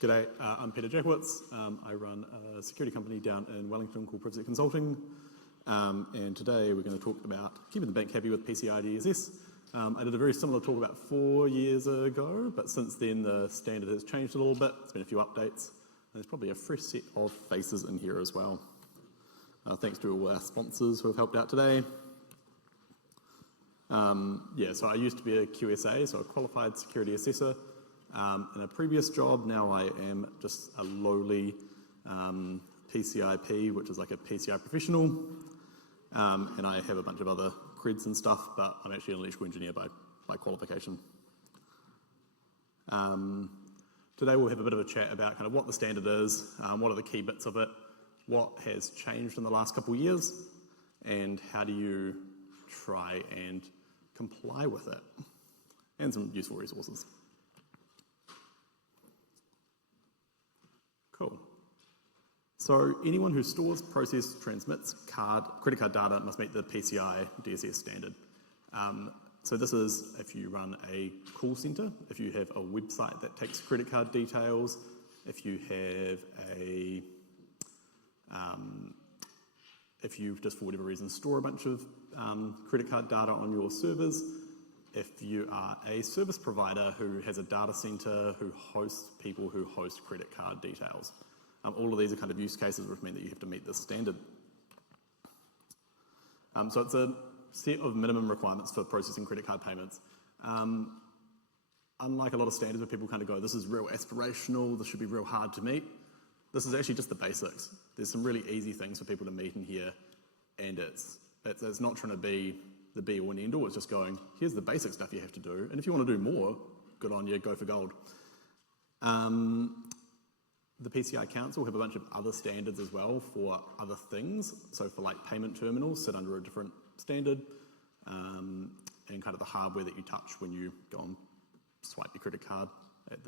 G'day, I'm Peter Jakowetz. I run a security company down in Wellington called Privacy Consulting. And today we're going to talk about keeping the bank happy with PCI DSS. I did a very similar talk about 4 years ago, but since then the standard has changed a little bit. There's been a few updates. And there's probably a fresh set of faces in here as well. Thanks to all our sponsors who have helped out today. So I used to be a QSA, so a qualified security assessor. In a previous job, now I am just a lowly PCIP, which is like a PCI professional. And I have a bunch of other creds and stuff, but I'm actually an electrical engineer by qualification. Today we'll have a bit of a chat about kind of what the standard is, what are the key bits of it, what has changed in the last couple of years, and how do you try and comply with it, and some useful resources. Cool. So anyone who stores, processes, transmits credit card data must meet the PCI DSS standard. So this is if you run a call center, if you have a website that takes credit card details, if you have if you just for whatever reason store a bunch of credit card data on your servers, if you are a service provider who has a data center who hosts people who host credit card details. All of these are kind of use cases which mean that you have to meet this standard. So it's a set of minimum requirements for processing credit card payments. Unlike a lot of standards where people kind of go, this is real aspirational, this should be real hard to meet, this is actually just the basics. There's some really easy things for people to meet in here, and it's not trying to be the be-all and end-all, it's just going, here's the basic stuff you have to do, and if you want to do more, good on you, go for gold. The PCI Council have a bunch of other standards as well for other things, so for like payment terminals sit under a different standard, and kind of the hardware that you touch when you go and swipe your credit card at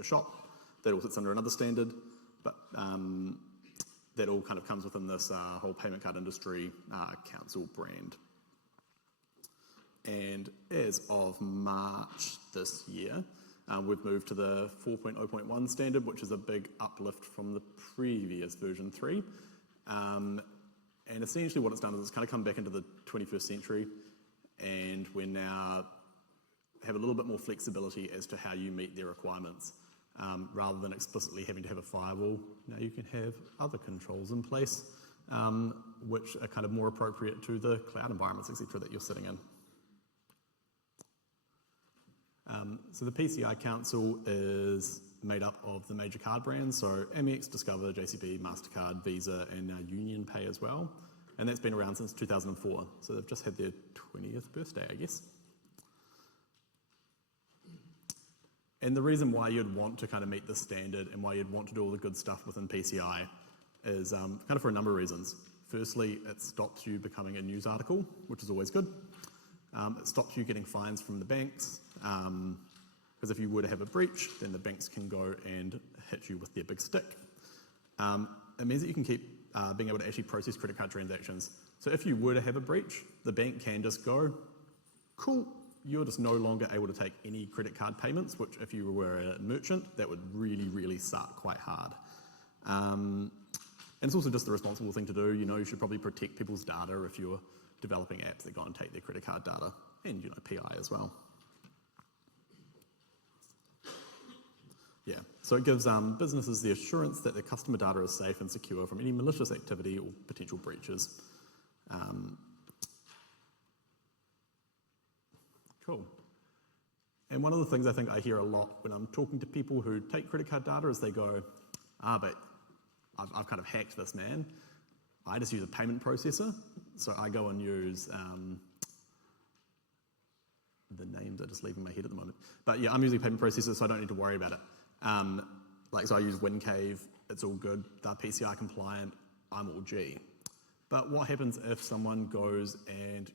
a shop, that all sits under another standard, but that all kind of comes within this whole payment card industry council brand. And as of March this year, we've moved to the 4.0.1 standard, which is a big uplift from the previous version 3. And essentially what it's done is it's kind of come back into the 21st century, and we now have a little bit more flexibility as to how you meet their requirements. Rather than explicitly having to have a firewall, now you can have other controls in place, which are kind of more appropriate to the cloud environments, etc., that you're sitting in. So the PCI Council is made up of the major card brands, so Amex, Discover, JCB, MasterCard, Visa, and now Union Pay as well. And that's been around since 2004, so they've just had their 20th birthday, I guess. And the reason why you'd want to kind of meet this standard and why you'd want to do all the good stuff within PCI is kind of for a number of reasons. Firstly, it stops you becoming a news article, which is always good. It stops you getting fines from the banks, because if you were to have a breach, then the banks can go and hit you with their big stick. It means that you can keep being able to actually process credit card transactions. So if you were to have a breach, the bank can just go, cool, you're just no longer able to take any credit card payments, which if you were a merchant, that would really, really suck quite hard. And it's also just the responsible thing to do. You know, you should probably protect people's data if you're developing apps that go and take their credit card data, and you know, PI as well. Yeah, so it gives businesses the assurance that their customer data is safe and secure from any malicious activity or potential breaches. Cool. And one of the things I think I hear a lot when I'm talking to people who take credit card data is they go, but I've kind of hacked this, man. I just use a payment processor, so I go and use, the names are just leaving my head at the moment. But yeah, I'm using a payment processor, so I don't need to worry about it. So I use WindCave, it's all good, they're PCI compliant, I'm all G. But what happens if someone goes and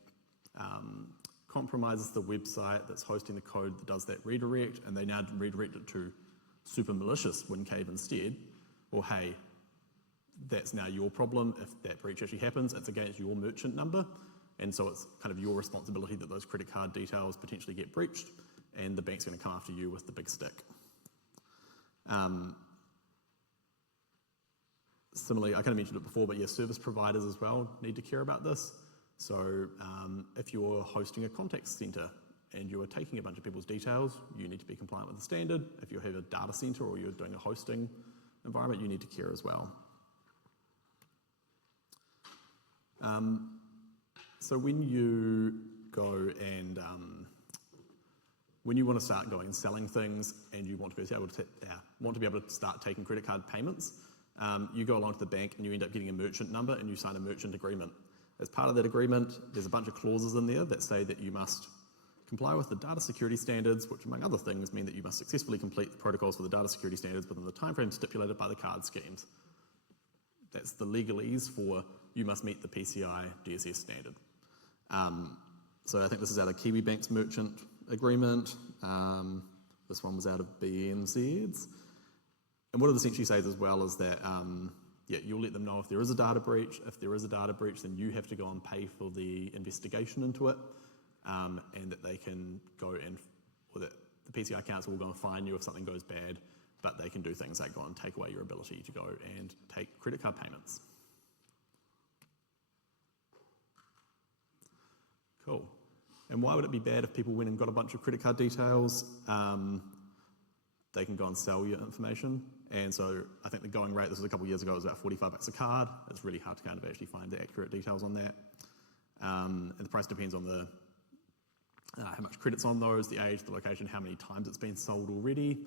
compromises the website that's hosting the code that does that redirect, and they now redirect it to super malicious WindCave instead? Well, hey, that's now your problem. If that breach actually happens, it's against your merchant number, and so it's kind of your responsibility that those credit card details potentially get breached, and the bank's going to come after you with the big stick. Similarly, I kind of mentioned it before, but yeah, service providers as well need to care about this. So if you're hosting a contact center and you are taking a bunch of people's details, you need to be compliant with the standard. If you have a data center or you're doing a hosting environment, you need to care as well. So when you go and when you want to start going and selling things and you want to be able to start taking credit card payments, you go along to the bank and you end up getting a merchant number and you sign a merchant agreement. As part of that agreement, there's a bunch of clauses in there that say that you must comply with the data security standards, which among other things mean that you must successfully complete the protocols for the data security standards within the timeframe stipulated by the card schemes. That's the legalese for you must meet the PCI DSS standard. So I think this is out of Kiwi Bank's merchant agreement. This one was out of BNZ's. And what it essentially says as well is that you'll let them know if there is a data breach. If there is a data breach, then you have to go and pay for the investigation into it, and that they can go and, or that the PCI Council will go and fine you if something goes bad, but they can do things like go and take away your ability to go and take credit card payments. Cool. And why would it be bad if people went and got a bunch of credit card details? They can go and sell your information. And so I think the going rate, this was a couple of years ago, was about $45 a card. It's really hard to kind of actually find the accurate details on that. And the price depends on the how much credit's on those, the age, the location, how many times it's been sold already,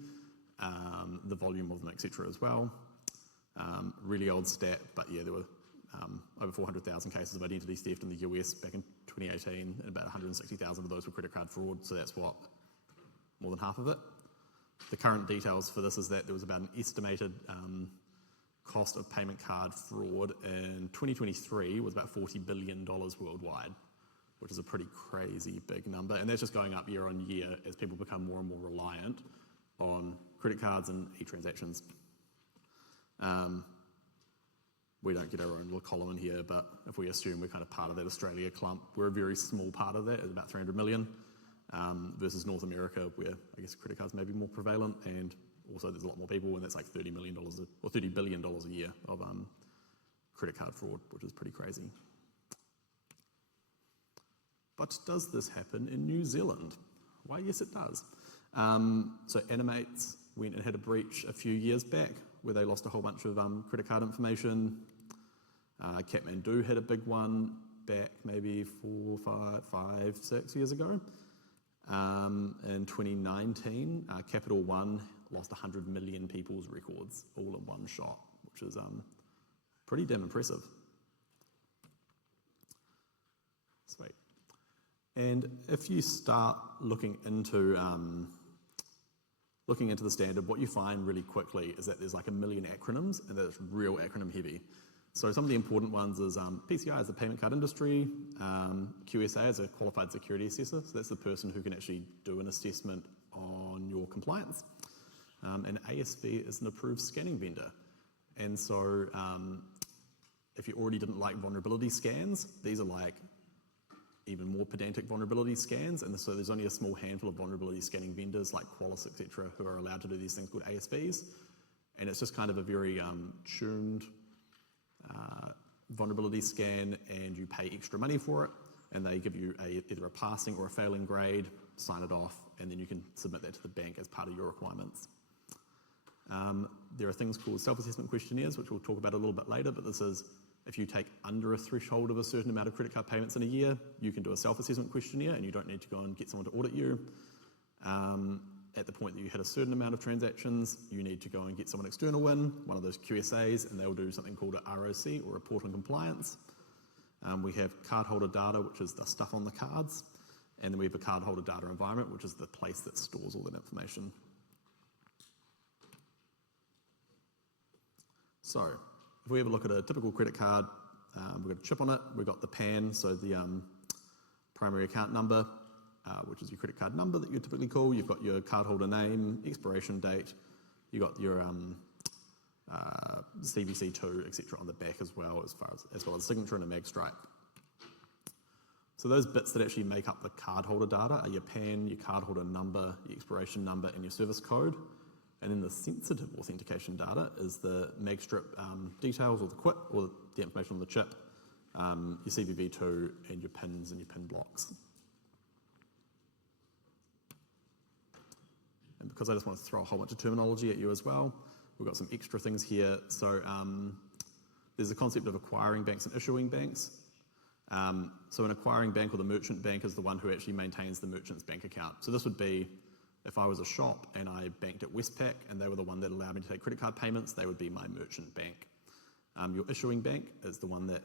the volume of them, etc. as well. Really old stat, but yeah, there were over 400,000 cases of identity theft in the US back in 2018, and about 160,000 of those were credit card fraud, so that's what, more than half of it. The current details for this is that there was about an estimated cost of payment card fraud in 2023 was about $40 billion worldwide, which is a pretty crazy big number, and that's just going up year on year as people become more and more reliant on credit cards and e-transactions. We don't get our own little column in here, but if we assume we're kind of part of that Australia clump, we're a very small part of that, it's about 300 million, versus North America, where I guess credit cards may be more prevalent, and also there's a lot more people, and that's like $30 million or $30 billion a year of credit card fraud, which is pretty crazy. But does this happen in New Zealand? Why, yes, it does. So Animates went and had a breach a few years back where they lost a whole bunch of credit card information. Kathmandu had a big one back maybe 6 years ago. In 2019, Capital One lost 100 million people's records all in one shot, which is pretty damn impressive. Sweet. And if you start looking into the standard, what you find really quickly is that there's like a million acronyms, and that it's real acronym heavy. So some of the important ones is PCI is the payment card industry, QSA is a qualified security assessor, so that's the person who can actually do an assessment on your compliance, and ASV is an approved scanning vendor. And so if you already didn't like vulnerability scans, these are like even more pedantic vulnerability scans, and so there's only a small handful of vulnerability scanning vendors like Qualys, etc., who are allowed to do these things called ASVs, and it's just kind of a very tuned vulnerability scan, and you pay extra money for it, and they give you either a passing or a failing grade, sign it off, and then you can submit that to the bank as part of your requirements. There are things called self-assessment questionnaires, which we'll talk about a little bit later, but this is if you take under a threshold of a certain amount of credit card payments in a year, you can do a self-assessment questionnaire and you don't need to go and get someone to audit you. At the point that you hit a certain amount of transactions, you need to go and get someone external in, one of those QSAs, and they'll do something called a ROC, or Report on Compliance. We have cardholder data, which is the stuff on the cards, and then we have a cardholder data environment, which is the place that stores all that information. So, if we have a look at a typical credit card, we've got a chip on it, we've got the PAN, so the primary account number, which is your credit card number that you typically call. You've got your cardholder name, expiration date, you've got your CVC2, etc. on the back as well as signature and a mag stripe. So those bits that actually make up the cardholder data are your PAN, your cardholder number, your expiration number, and your service code. And then the sensitive authentication data is the magstrip details or the quit or the information on the chip, your CVV2 and your pins and your pin blocks. And because I just want to throw a whole bunch of terminology at you as well, we've got some extra things here. So there's a concept of acquiring banks and issuing banks. So an acquiring bank or the merchant bank is the one who actually maintains the merchant's bank account. So this would be if I was a shop and I banked at Westpac and they were the one that allowed me to take credit card payments, they would be my merchant bank. Your issuing bank is the one that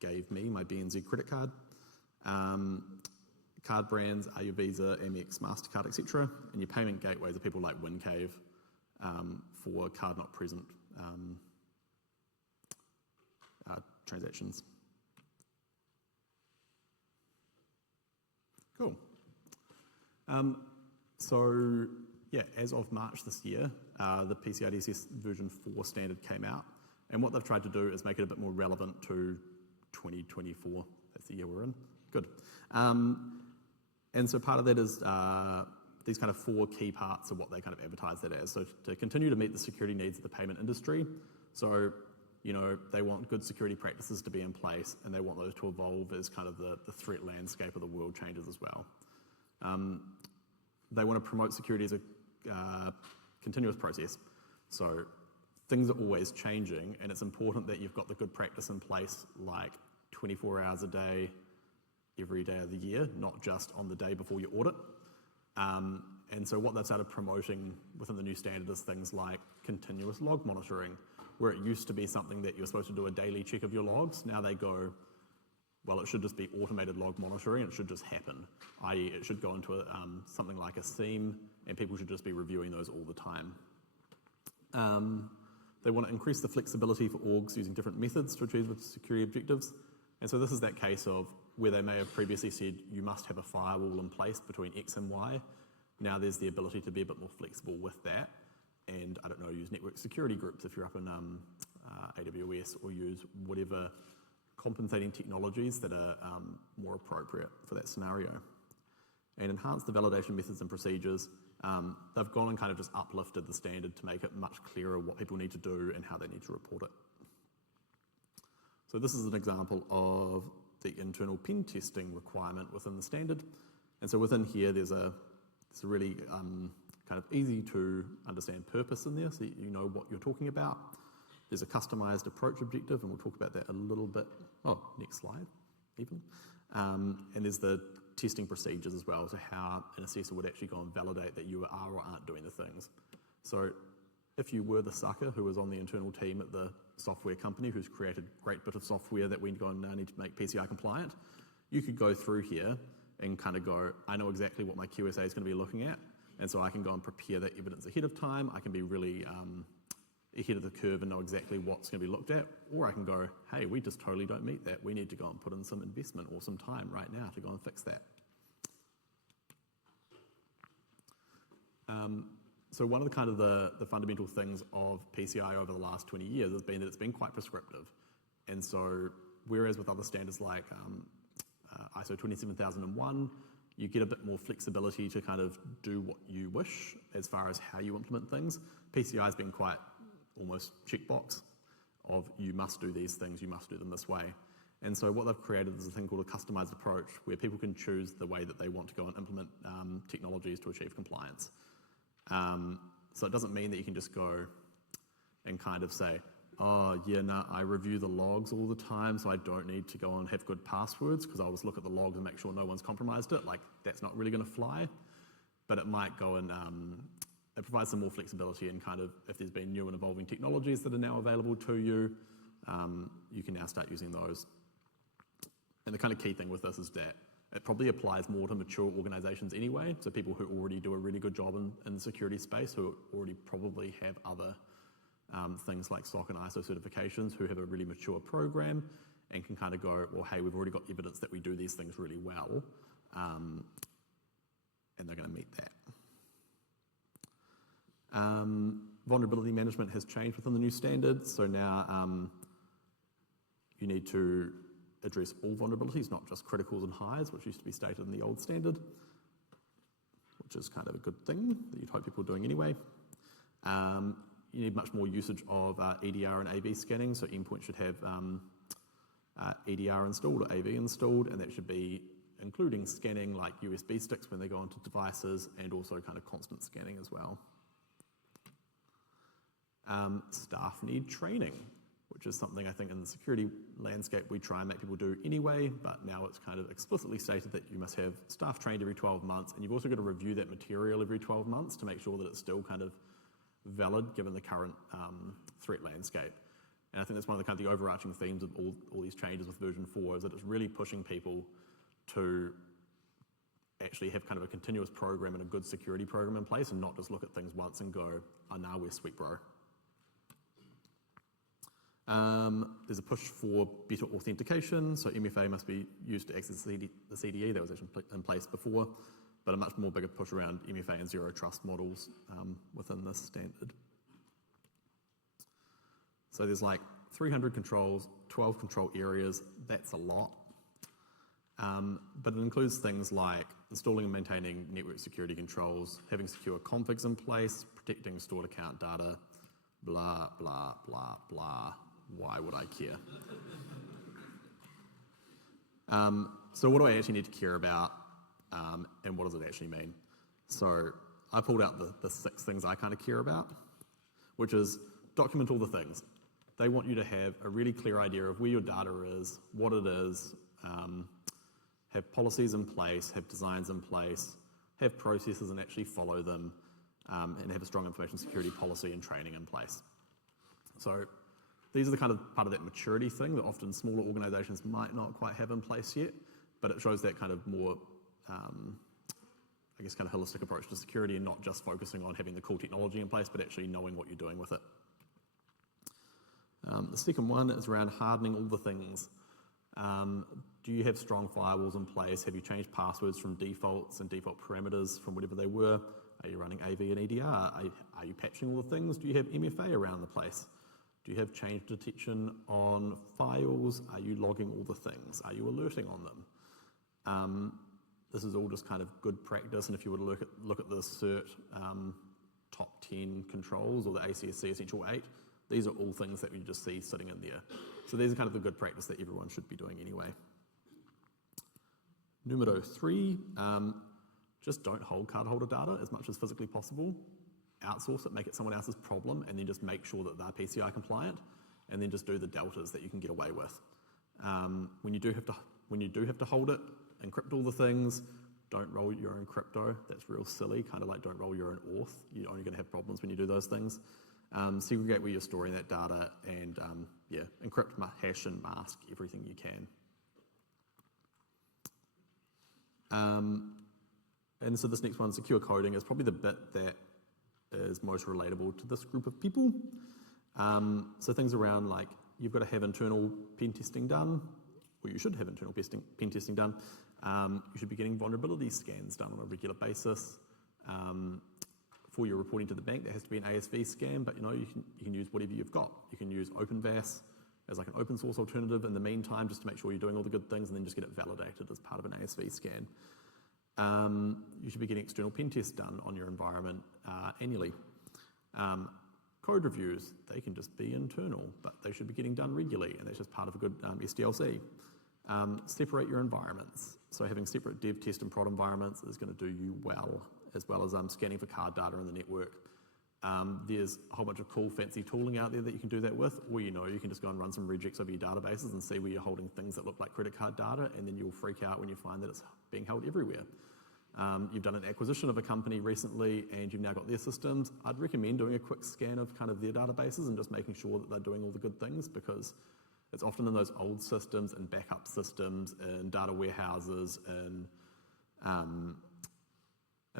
gave me my BNZ credit card. Card brands are your Visa, Amex, MasterCard, etc. And your payment gateways are people like WindCave for card not present transactions. Cool. So yeah, as of March this year, the PCI DSS version 4 standard came out. And what they've tried to do is make it a bit more relevant to 2024. That's the year we're in. Good. And so part of that is these kind of 4 key parts of what they kind of advertise that as. So to continue to meet the security needs of the payment industry. So, you know, they want good security practices to be in place and they want those to evolve as kind of the threat landscape of the world changes as well. They want to promote security as a continuous process. So things are always changing and it's important that you've got the good practice in place like 24 hours a day, every day of the year, not just on the day before your audit. And so what they've started promoting within the new standard is things like continuous log monitoring, where it used to be something that you're supposed to do a daily check of your logs. Now they go, well, it should just be automated log monitoring. It should just happen, i.e. it should go into something like a theme and people should just be reviewing those all the time. They want to increase the flexibility for orgs using different methods to achieve security objectives. And so this is that case of where they may have previously said you must have a firewall in place between X and Y. Now there's the ability to be a bit more flexible with that. And I don't know, use network security groups if you're up in AWS, or use whatever compensating technologies that are more appropriate for that scenario. And enhance the validation methods and procedures. They've gone and kind of just uplifted the standard to make it much clearer what people need to do and how they need to report it. So this is an example of the internal pen testing requirement within the standard. And so within here, there's a really kind of easy to understand purpose in there, so you know what you're talking about. There's a customized approach objective, and we'll talk about that a little bit. Oh, next slide, even. And there's the testing procedures as well, so how an assessor would actually go and validate that you are or aren't doing the things. So if you were the sucker who was on the internal team at the software company who's created a great bit of software that we go and now need to make PCI compliant, you could go through here and kind of go, I know exactly what my QSA is going to be looking at, and so I can go and prepare that evidence ahead of time. I can be really ahead of the curve and know exactly what's going to be looked at, or I can go, hey, we just totally don't meet that. We need to go and put in some investment or some time right now to go and fix that. So one of the kind of the fundamental things of PCI over the last 20 years has been that it's been quite prescriptive. And so whereas with other standards like ISO 27001, you get a bit more flexibility to kind of do what you wish as far as how you implement things. PCI has been quite almost checkbox of you must do these things, you must do them this way. And so what they've created is a thing called a customized approach where people can choose the way that they want to go and implement technologies to achieve compliance. So it doesn't mean that you can just go and kind of say, oh yeah, no, I review the logs all the time, so I don't need to go and have good passwords because I'll just look at the logs and make sure no one's compromised it. Like, that's not really going to fly. But it might go and it provides some more flexibility and kind of, if there's been new and evolving technologies that are now available to you, you can now start using those. And the kind of key thing with this is that it probably applies more to mature organizations anyway, so people who already do a really good job in the security space, who already probably have other things like SOC and ISO certifications, who have a really mature program and can kind of go, well, hey, we've already got evidence that we do these things really well, and they're going to meet that. Vulnerability management has changed within the new standards, so now you need to address all vulnerabilities, not just criticals and highs, which used to be stated in the old standard, which is kind of a good thing that you'd hope people are doing anyway. You need much more usage of EDR and AV scanning, so endpoint should have EDR installed or AV installed, and that should be including scanning like USB sticks when they go onto devices, and also kind of constant scanning as well. Staff need training, which is something I think in the security landscape we try and make people do anyway, but now it's kind of explicitly stated that you must have staff trained every 12 months, and you've also got to review that material every 12 months to make sure that it's still kind of valid given the current threat landscape. And I think that's one of the kind of the overarching themes of all these changes with version 4 is that it's really pushing people to actually have kind of a continuous program and a good security program in place, and not just look at things once and go, oh, now we're sweet, bro. There's a push for better authentication, so MFA must be used to access the CDE that was actually in place before, but a much more bigger push around MFA and zero trust models within this standard. So there's like 300 controls, 12 control areas, that's a lot. But it includes things like installing and maintaining network security controls, having secure configs in place, protecting stored account data, blah, blah, blah, blah. Why would I care? So what do I actually need to care about, and what does it actually mean? So I pulled out the 6 things I kind of care about, which is document all the things. They want you to have a really clear idea of where your data is, what it is, have policies in place, have designs in place, have processes and actually follow them, and have a strong information security policy and training in place. So these are the kind of part of that maturity thing that often smaller organizations might not quite have in place yet, but it shows that kind of more, I guess, kind of holistic approach to security, and not just focusing on having the cool technology in place, but actually knowing what you're doing with it. The second one is around hardening all the things. Do you have strong firewalls in place? Have you changed passwords from defaults and default parameters from whatever they were? Are you running AV and EDR? Are you patching all the things? Do you have MFA around the place? Do you have change detection on files? Are you logging all the things? Are you alerting on them? This is all just kind of good practice, and if you were to look at the CERT top 10 controls or the ACSC Essential 8, these are all things that you just see sitting in there. So these are kind of the good practice that everyone should be doing anyway. Numero 3, just don't hold cardholder data as much as physically possible. Outsource it, make it someone else's problem, and then just make sure that they're PCI compliant, and then just do the deltas that you can get away with. When you do have to hold it, encrypt all the things. Don't roll your own crypto. That's real silly. Kind of like don't roll your own auth. You're only going to have problems when you do those things. Segregate where you're storing that data, and encrypt, hash, and mask everything you can. And so this next one, secure coding, is probably the bit that is most relatable to this group of people. So things around like you've got to have internal pen testing done, or you should have internal pen testing done. You should be getting vulnerability scans done on a regular basis. For your reporting to the bank, there has to be an ASV scan, but you can use whatever you've got. You can use OpenVAS as like an open source alternative in the meantime, just to make sure you're doing all the good things, and then just get it validated as part of an ASV scan. You should be getting external pen tests done on your environment annually. Code reviews, they can just be internal, but they should be getting done regularly, and that's just part of a good SDLC. Separate your environments. So having separate dev, test, and prod environments is going to do you well, as well as scanning for card data in the network. There's a whole bunch of cool, fancy tooling out there that you can do that with, or you can just go and run some regex over your databases and see where you're holding things that look like credit card data, and then you'll freak out when you find that it's being held everywhere. You've done an acquisition of a company recently, and you've now got their systems. I'd recommend doing a quick scan of kind of their databases and just making sure that they're doing all the good things, because it's often in those old systems and backup systems and data warehouses and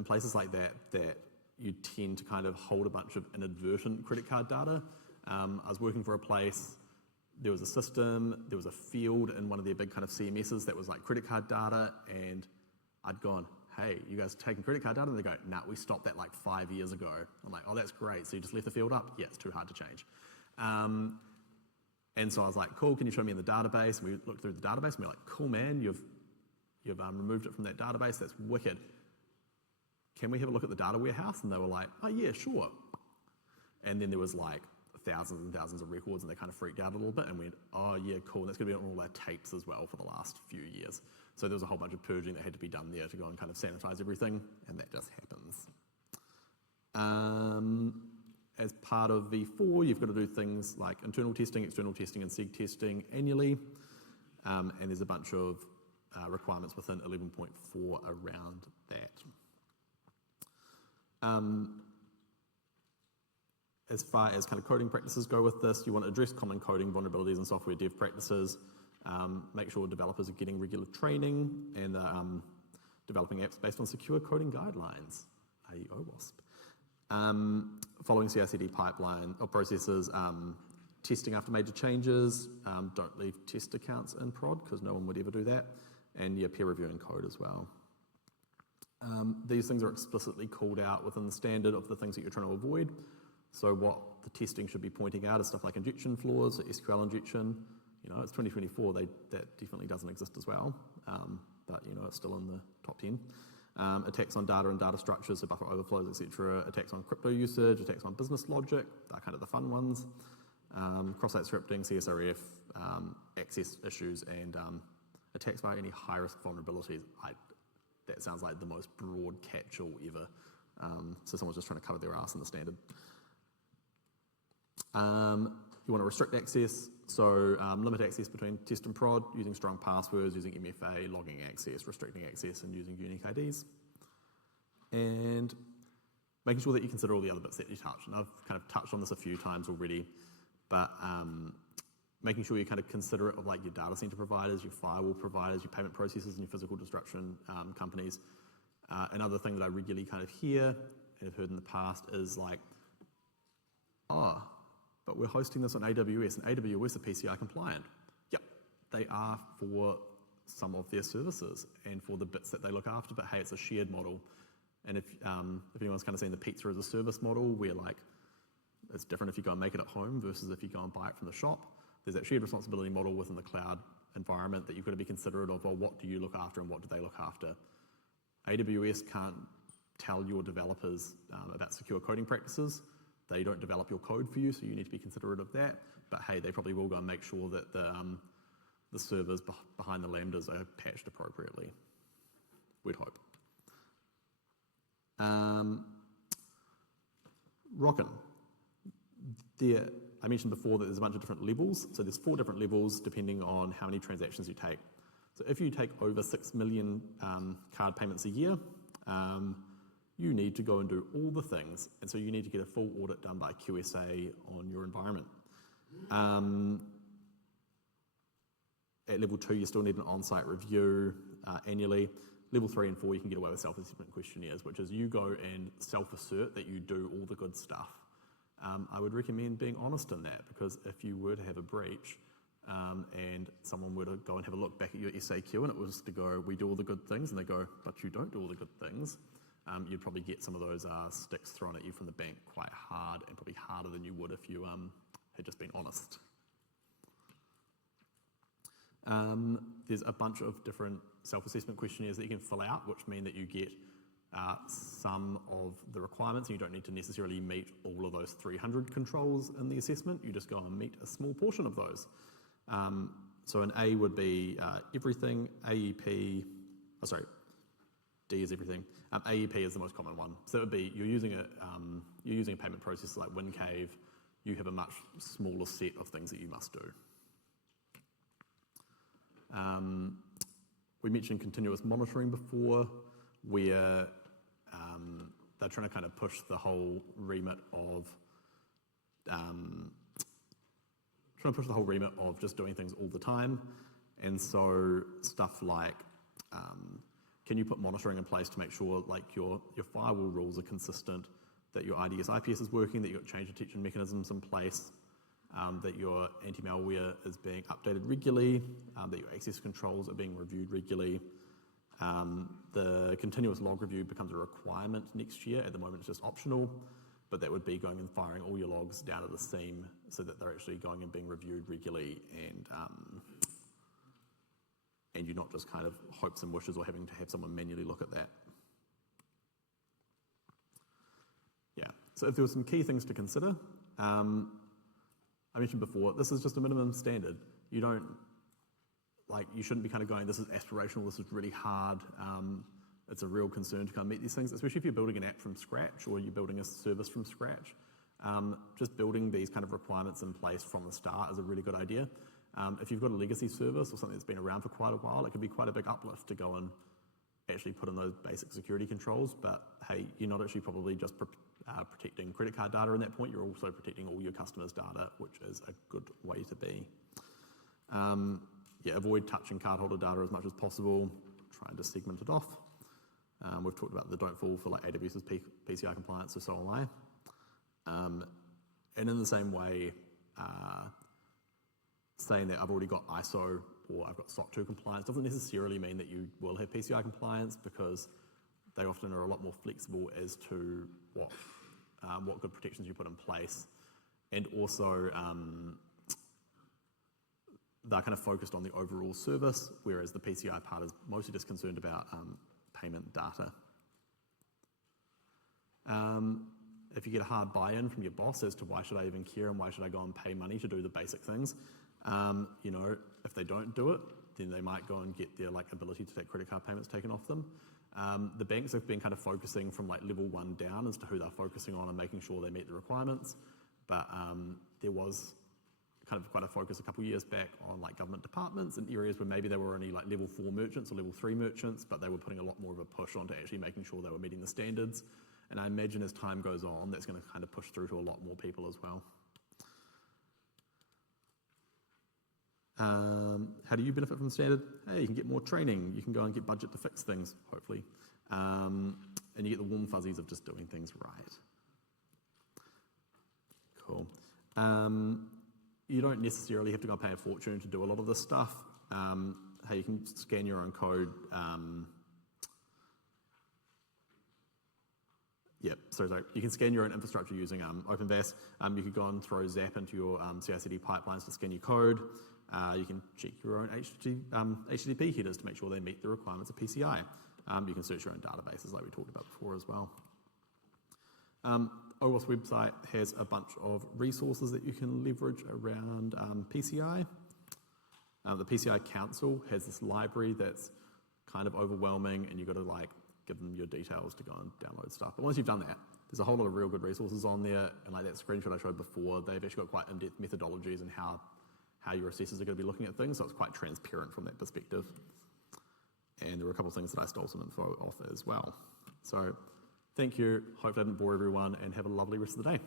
places like that that you tend to kind of hold a bunch of inadvertent credit card data. I was working for a place, there was a system, there was a field in one of their big kind of CMSs that was like credit card data, and I'd gone, hey, you guys are taking credit card data? And they go, nah, we stopped that like 5 years ago. I'm like, oh, that's great. So you just left the field up? Yeah, it's too hard to change. And so I was like, cool, can you show me in the database? And we looked through the database, and we were like, cool, man, you've removed it from that database. That's wicked. Can we have a look at the data warehouse? And they were like, oh, yeah, sure. And then there was like thousands and thousands of records, and they kind of freaked out a little bit and went, oh yeah, cool, and that's going to be on all our tapes as well for the last few years. So there was a whole bunch of purging that had to be done there to go and kind of sanitize everything, and that just happens. As part of V4, you've got to do things like internal testing, external testing, and SIG testing annually. And there's a bunch of requirements within 11.4 around that. As far as kind of coding practices go with this, you want to address common coding vulnerabilities and software dev practices. Make sure developers are getting regular training and developing apps based on secure coding guidelines, i.e. OWASP. Following CI/CD pipeline or processes, testing after major changes, don't leave test accounts in prod because no one would ever do that, and peer reviewing code as well. These things are explicitly called out within the standard of the things that you're trying to avoid. So what the testing should be pointing out is stuff like injection flaws, so SQL injection. It's 2024, that definitely doesn't exist as well, but it's still in the top 10. Attacks on data and data structures, so buffer overflows, etc. Attacks on crypto usage, attacks on business logic, they're kind of the fun ones. Cross-site scripting, CSRF, access issues, and attacks by any high-risk vulnerabilities. That sounds like the most broad catch-all ever. So someone's just trying to cover their ass in the standard. You want to restrict access, so limit access between test and prod, using strong passwords, using MFA, logging access, restricting access, and using unique IDs. And making sure that you consider all the other bits that you touch. And I've kind of touched on this a few times already, but making sure you kind of consider it of like your data center providers, your firewall providers, your payment processors, and your physical destruction companies. Another thing that I regularly kind of hear and have heard in the past is like, but we're hosting this on AWS, and AWS are PCI compliant. Yep, they are for some of their services and for the bits that they look after, but hey, it's a shared model. And if anyone's kind of seen the pizza as a service model, where like, it's different if you go and make it at home versus if you go and buy it from the shop. There's that shared responsibility model within the cloud environment that you've got to be considerate of, well, what do you look after and what do they look after? AWS can't tell your developers about secure coding practices. They don't develop your code for you, so you need to be considerate of that. But hey, they probably will go and make sure that the servers behind the Lambdas are patched appropriately. We'd hope. Rockin'. I mentioned before that there's a bunch of different levels. So there's 4 different levels depending on how many transactions you take. So if you take over 6 million card payments a year, you need to go and do all the things. And so you need to get a full audit done by QSA on your environment. At level 2, you still need an on-site review annually. Level 3 and 4, you can get away with self-assessment questionnaires, which is you go and self-assert that you do all the good stuff. I would recommend being honest in that, because if you were to have a breach and someone were to go and have a look back at your SAQ and it was to go, we do all the good things, and they go, but you don't do all the good things, you'd probably get some of those sticks thrown at you from the bank quite hard, and probably harder than you would if you had just been honest. There's a bunch of different self-assessment questionnaires that you can fill out, which mean that you get some of the requirements, and you don't need to necessarily meet all of those 300 controls in the assessment. You just go and meet a small portion of those. So an A would be everything, AEP, D is everything. AEP is the most common one. So it would be you're using a payment processor like WindCave. You have a much smaller set of things that you must do. We mentioned continuous monitoring before, where they're trying to kind of push the whole remit of just doing things all the time. And so stuff like, can you put monitoring in place to make sure like your firewall rules are consistent, that your IDS IPS is working, that you've got change detection mechanisms in place, that your anti-malware is being updated regularly, that your access controls are being reviewed regularly. The continuous log review becomes a requirement next year. At the moment, it's just optional, but that would be going and firing all your logs down at the seam so that they're actually going and being reviewed regularly, and you're not just kind of hopes and wishes or having to have someone manually look at that. Yeah, So if there were some key things to consider, I mentioned before, this is just a minimum standard. You shouldn't be kind of going, this is aspirational, this is really hard. It's a real concern to kind of meet these things, especially if you're building an app from scratch or you're building a service from scratch. Just building these kind of requirements in place from the start is a really good idea. If you've got a legacy service or something that's been around for quite a while, it could be quite a big uplift to go and actually put in those basic security controls. But hey, you're not actually probably just protecting credit card data in that point, you're also protecting all your customers' data, which is a good way to be. Avoid touching cardholder data as much as possible, trying to segment it off. We've talked about the don't fall for like AWS's PCI compliance, so am I. And in the same way, saying that I've already got ISO or I've got SOC 2 compliance doesn't necessarily mean that you will have PCI compliance, because they often are a lot more flexible as to what good protections you put in place. And also, they're kind of focused on the overall service, whereas the PCI part is mostly just concerned about payment data. If you get a hard buy-in from your boss as to why should I even care and why should I go and pay money to do the basic things, if they don't do it, then they might go and get their ability to take credit card payments taken off them. The banks have been kind of focusing from level 1 down as to who they're focusing on and making sure they meet the requirements. But there was kind of quite a focus a couple of years back on government departments in areas where maybe they were only level 4 merchants or level 3 merchants, but they were putting a lot more of a push onto actually making sure they were meeting the standards. And I imagine as time goes on, that's going to kind of push through to a lot more people as well. How do you benefit from the standard? Hey, you can get more training. You can go and get budget to fix things, hopefully. And you get the warm fuzzies of just doing things right. Cool. You don't necessarily have to go pay a fortune to do a lot of this stuff. Hey, you can scan your own code. You can scan your own infrastructure using OpenVAS. You could go and throw Zap into your CI/CD pipelines to scan your code. You can check your own HTTP headers to make sure they meet the requirements of PCI. You can search your own databases like we talked about before as well. OWASP website has a bunch of resources that you can leverage around PCI. The PCI Council has this library that's kind of overwhelming, and you've got to give them your details to go and download stuff. But once you've done that, there's a whole lot of real good resources on there, and that screenshot I showed before, they've actually got quite in-depth methodologies and how your assessors are going to be looking at things, so it's quite transparent from that perspective. And there were a couple of things that I stole some info off as well. So thank you. Hope I didn't bore everyone, and have a lovely rest of the day.